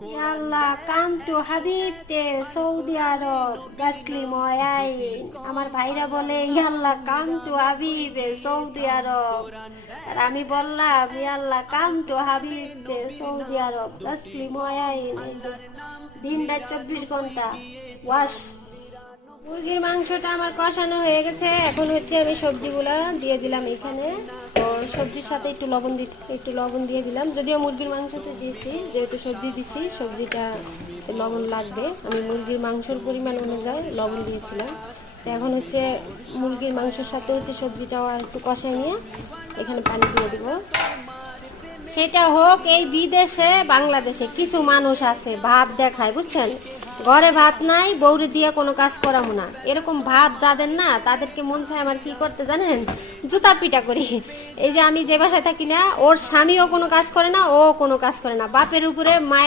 ইয়াল্লাহ come to হাবিবতে Saudi আরব গাসলিম আইন। আমার ভাইরা বলে ইয়াল্লাহ কাম টু হাবিবে সৌদি আরব, আর আমি বললাম ইয়াল্লাহ কাম টু হাবিবতে সৌদি আরব গাসলিম আইন। দিন রাত 24 ঘন্টা ওয়াশ। মুরগির মাংসটা আমার কষানো হয়ে গেছে, এখন হচ্ছে আমি সবজিগুলো দিয়ে দিলাম এখানে। তো সবজির সাথে একটু লবণ দিয়ে দিলাম, যদিও মুরগির মাংসতে দিয়েছি, যেহেতু সবজি দিছি সবজিটা লবণ লাগবে। আমি মুরগির মাংসর পরিমাণ অনুযায়ী লবণ দিয়েছিলাম। তো এখন হচ্ছে মুরগির মাংসের সাথে হচ্ছে সবজিটাও আর একটু কষাই নিয়ে এখানে পানি দিয়ে দিব। সেটা হোক এই বিদেশে বাংলাদেশে কিছু মানুষ আছে ভাব দেখায়, বুঝছেন, ঘরে ভাত নাই বৌরি দিয়ে কোনো কাজ করাবো না, এরকম ভাব যাদের না তাদেরকে মন চায় আমার কি করতে জানেন, জুতা পিটা করি। এই যে আমি যে বাসায় থাকি না, ওর স্বামীও কোনো কাজ করে না, ও কোনো কাজ করে না, বাপের উপরে মায়ের